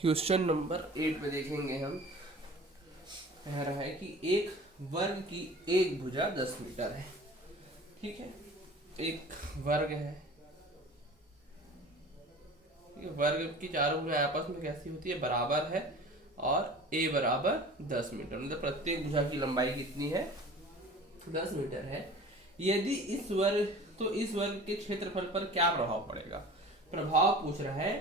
Question number 8 में देखेंगे हम। कह रहा है कि एक वर्ग की एक भुजा 10 मीटर है। ठीक है, एक वर्ग है। वर्ग की चारों भुजा आपस में कैसी होती है, बराबर है, और ए बराबर 10 मीटर, मतलब प्रत्येक भुजा की लंबाई कितनी है, 10 मीटर है। यदि इस वर्ग के क्षेत्रफल पर क्या प्रभाव पड़ेगा। प्रभाव पूछ रहा है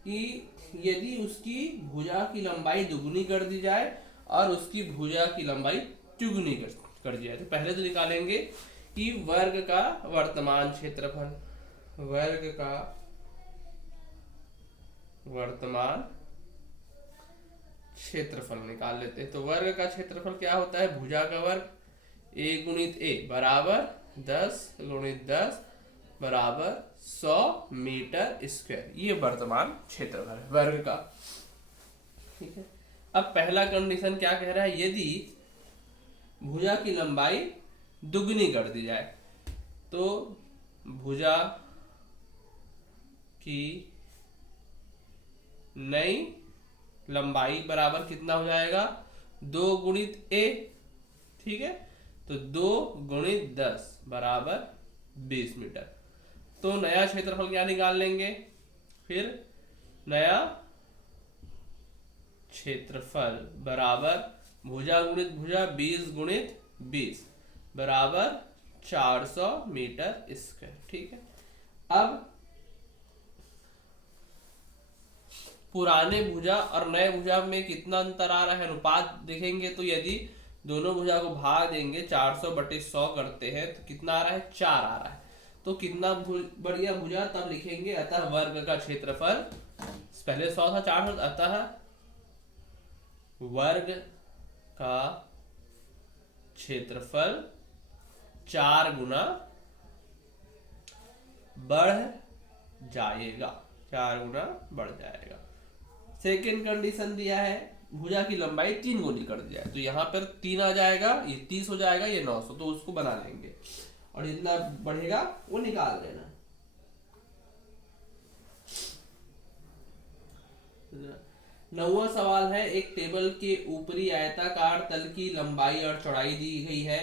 कि यदि उसकी भुजा की लंबाई दुगुनी कर दी जाए और उसकी भुजा की लंबाई चुगुनी कर दी जाए। तो पहले तो निकालेंगे कि वर्ग का वर्तमान क्षेत्रफल, वर्ग का वर्तमान क्षेत्रफल निकाल लेते हैं। तो वर्ग का क्षेत्रफल क्या होता है, भुजा का वर्ग, ए गुणित ए बराबर 10 गुणित 10 बराबर 100 मीटर स्क्वायर। ये वर्तमान क्षेत्रफल है वर्ग का। ठीक है, अब पहला कंडीशन क्या कह रहा है, यदि भुजा की लंबाई दुगनी कर दी जाए तो भुजा की नई लंबाई बराबर कितना हो जाएगा, 2 गुणित ए। ठीक है, तो 2 गुणित 10 बराबर 20 मीटर। तो नया क्षेत्रफल क्या निकाल लेंगे, फिर नया क्षेत्रफल बराबर भुजा गुणित भुजा 20 गुणित 20 बराबर 400 मीटर स्क्वायर। ठीक है, अब पुराने भुजा और नए भुजा में कितना अंतर आ रहा है, अनुपात देखेंगे तो यदि दोनों भुजा को भाग देंगे 400/100 करते हैं तो कितना आ रहा है, 4 आ रहा है। तो कितना बढ़िया भुजा, तब लिखेंगे अतः वर्ग का क्षेत्रफल, पहले 100 था 400, अतः वर्ग का क्षेत्रफल 4 गुना बढ़ जाएगा, 4 गुना बढ़ जाएगा। सेकेंड कंडीशन दिया है भुजा की लंबाई 3 गुनी कर दिया है, तो यहाँ पर 3 आ जाएगा, ये 30 हो जाएगा, ये 900, तो उसको बना लेंगे और जितना बढ़ेगा वो निकाल देना। नौवां सवाल है, एक टेबल के ऊपरी आयताकार तल की लंबाई और चौड़ाई दी गई है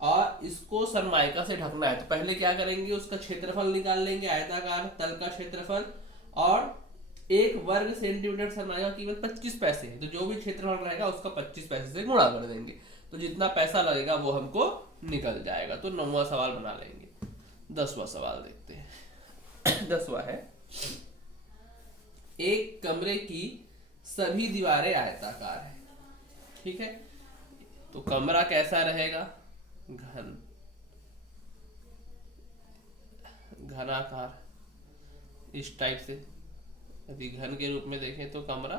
और इसको सनमाइका से ढकना है। तो पहले क्या करेंगे, उसका क्षेत्रफल निकाल लेंगे, आयताकार तल का क्षेत्रफल, और एक वर्ग सेंटीमीटर सनमाइका की कीमत 25 पैसे है, तो जो भी क्षेत्रफल रहेगा उसका 25 पैसे से गुणा कर देंगे, तो जितना पैसा लगेगा वो हमको निकल जाएगा। तो 9वां सवाल बना लेंगे। 10वां सवाल देखते हैं। 10वां है, एक कमरे की सभी दीवारें आयताकार है। ठीक है, तो कमरा कैसा रहेगा, घनाकार, इस टाइप से। यदि घन के रूप में देखें तो कमरा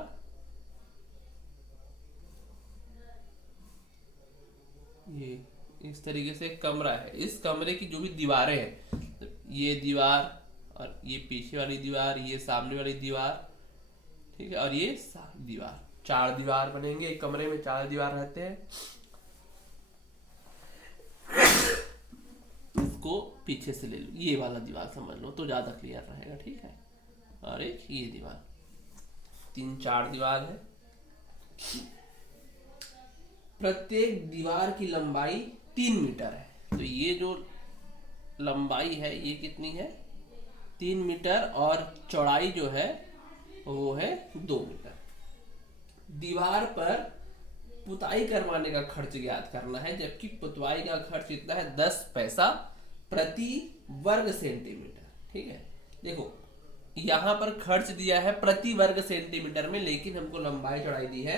ये इस तरीके से कमरा है। इस कमरे की जो भी दीवारें हैं, ये दीवार और ये पीछे वाली दीवार, ये सामने वाली दीवार, ठीक है, और ये दीवार, 4 दीवार बनेंगे। एक कमरे में 4 दीवार रहते हैं। इसको पीछे से ले लो, ये वाला दीवार समझ लो तो ज्यादा क्लियर रहेगा। ठीक है, और एक ये दीवार, 3-4 दीवार है। प्रत्येक दीवार की लंबाई 3 मीटर है, तो ये जो लंबाई है ये कितनी है, 3 मीटर, और चौड़ाई जो है वो है 2 मीटर। दीवार पर पुताई करवाने का खर्च ज्ञात करना है, जबकि पुतवाई का खर्च इतना है 10 पैसा प्रति वर्ग सेंटीमीटर। ठीक है, देखो यहां पर खर्च दिया है प्रति वर्ग सेंटीमीटर में, लेकिन हमको लंबाई चौड़ाई दी है,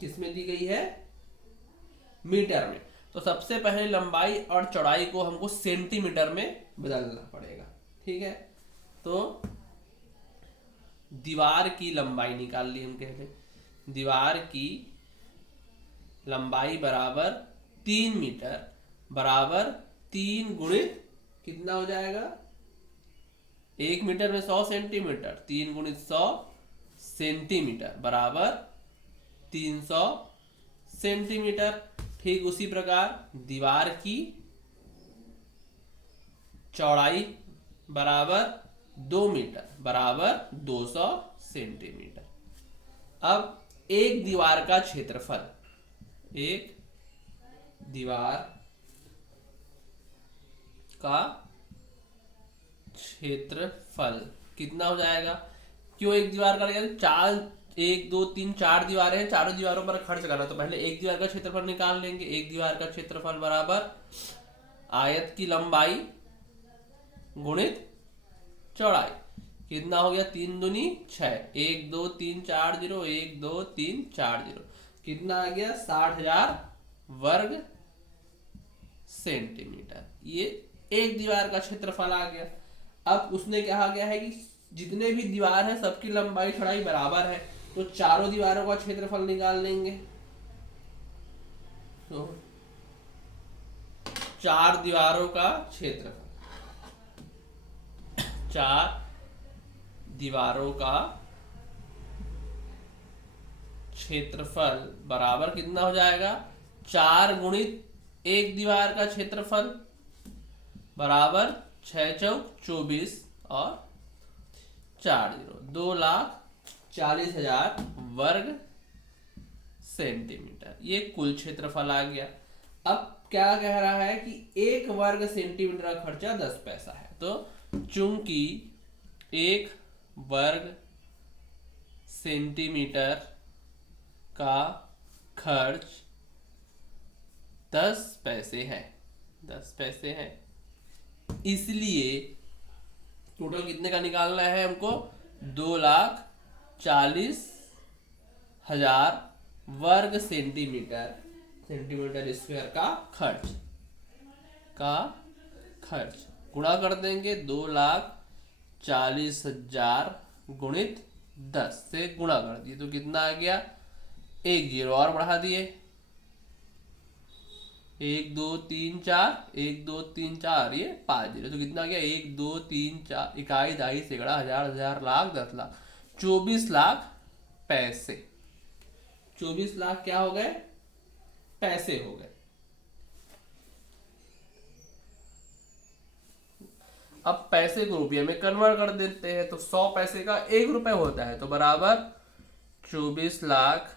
किसमें दी गई है, मीटर में। तो सबसे पहले लंबाई और चौड़ाई को हमको सेंटीमीटर में बदलना पड़ेगा। ठीक है, तो दीवार की लंबाई निकाल ली हम, कहते दीवार की लंबाई बराबर 3 मीटर बराबर 3 गुणित कितना हो जाएगा, 1 मीटर में 100 सेंटीमीटर, 3 गुणित 100 सेंटीमीटर बराबर 300 सेंटीमीटर। ठीक उसी प्रकार दीवार की चौड़ाई बराबर 2 मीटर बराबर 200 सेंटीमीटर। अब एक दीवार का क्षेत्रफल, एक दीवार का क्षेत्रफल कितना हो जाएगा? क्यों एक दीवार का? चार, 1 2 3 4 दीवारें हैं, चारों दीवारों पर खर्च करना, तो पहले एक दीवार का क्षेत्रफल निकाल लेंगे। एक दीवार का क्षेत्रफल बराबर आयत की लंबाई गुणित चौड़ाई। कितना हो गया? 3 दूनी 6, 1 2 3 4 0, 1 2 3 4 0, कितना आ गया? 60,000 वर्ग सेंटीमीटर। ये एक दीवार का क्षेत्रफल आ गया। अब उसने कहा गया है कि जितने भी दीवार है सबकी लंबाई चौड़ाई बराबर है, तो चारों दीवारों का क्षेत्रफल निकाल लेंगे। तो चार दीवारों का क्षेत्रफल, चार दीवारों का क्षेत्रफल बराबर कितना हो जाएगा? 4 गुणित एक दीवार का क्षेत्रफल बराबर 6 चौक 24 और 4 0, 2,40,000 वर्ग सेंटीमीटर। ये कुल क्षेत्रफल आ गया। अब क्या कह रहा है कि 1 वर्ग सेंटीमीटर का खर्चा 10 पैसा है, तो चूंकि 1 वर्ग सेंटीमीटर का खर्च 10 पैसे है, 10 पैसे है, इसलिए टोटल कितने का निकालना है हमको? 2,40,000 वर्ग सेंटीमीटर, सेंटीमीटर स्क्वायर का खर्च गुणा कर देंगे। 2,40,000 गुणित 10 से गुणा कर दिए तो कितना आ गया? 1 0 और बढ़ा दिए, 1 2 3 4, 1 2 3 4, ये 5 0, तो कितना आ गया? 1 2 3 4, इकाई दहाई सैकड़ा हजार हजार लाख 10 लाख, 24 लाख पैसे। 24 लाख क्या हो गए? पैसे हो गए। अब पैसे को रुपये में कन्वर्ट कर देते हैं, तो 100 पैसे का 1 रुपए होता है, तो बराबर 24 लाख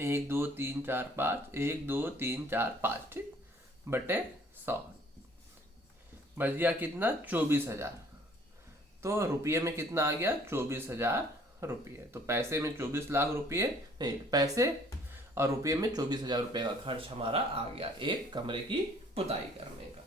1 2 3 4 5, 1 2 3 4 5, ठीक, बटे 100, बच गया कितना? 24,000। तो रुपये में कितना आ गया? 24,000 रुपये। तो पैसे में 24 लाख रुपये, नहीं, पैसे और रुपये में 24,000 रुपये का खर्च हमारा आ गया एक कमरे की पुताई करने का।